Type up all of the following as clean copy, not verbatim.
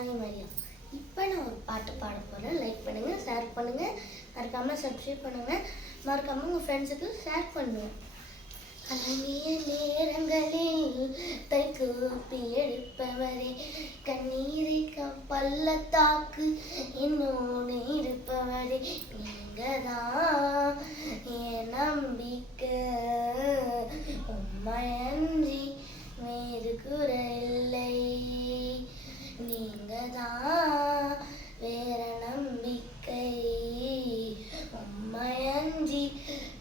நானே மரியம். இப்போ நான் ஒரு பாட்டு பாட போகிறேன். லைக் பண்ணுங்கள், ஷேர் பண்ணுங்கள், மறக்காமல் சப்ஸ்கிரைப் பண்ணுங்கள், மறக்காமல் உங்கள் ஃப்ரெண்ட்ஸுக்கு ஷேர் பண்ணுங்கள். கலங்கிய நேரங்களில் கைகூப்பி எடுப்பவரே, கண்ணீரை பள்ளத்தாக்கு என்னோடு இருப்பவரே, நீங்கள் தான் என் நம்பிக்கை, உம்மையன்றி வேறு குறை இல்லை, நீங்கள் தான் வேற நம்பிக்கை, உம்மையன்றி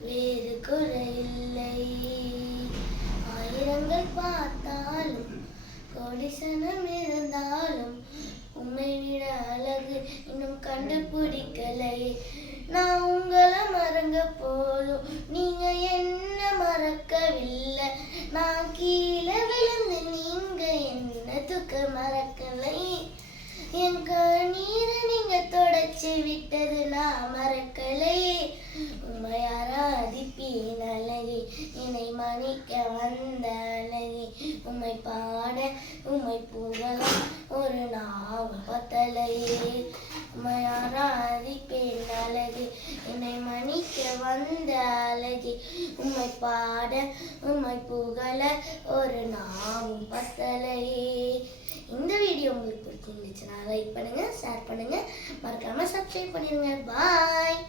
வேறு குறை இல்லை. ஆயிரங்கள் பார்த்தாலும் கோடிசனம் இருந்தாலும் உம்மை விட அழகு இன்னும் கண்டுபிடிக்கலை. நான் உங்களை மறங்க போதும் நீங்க என்ன மறக்கவில்லை. நான் கீழே விழுந்து நீங்க என்ன தூக்க மறக்கலை. என் கண்ணீரை நீங்க தொடச்சி விட்டது நான் மறக்கலை. உம்மை ஆராதிப்பேன் அழகி, என்னை மன்னிக்க வந்த அழகி, உம்மை பாட உம்மை புகழ ஒரு நாவும் பத்தலையே. உம்மை ஆராதிப்பேன் அழகி, என்னை மன்னிக்க வந்த அழகி, உம்மை பாட உம்மை புகழ ஒரு நாவும் பத்தலையே. இந்த வீடியோ உங்களுக்கு பிடிச்சிருந்துச்சுன்னா லைக் பண்ணுங்கள், ஷேர் பண்ணுங்கள், மறக்காமல் சப்ஸ்கிரைப் பண்ணிடுங்க. பாய்.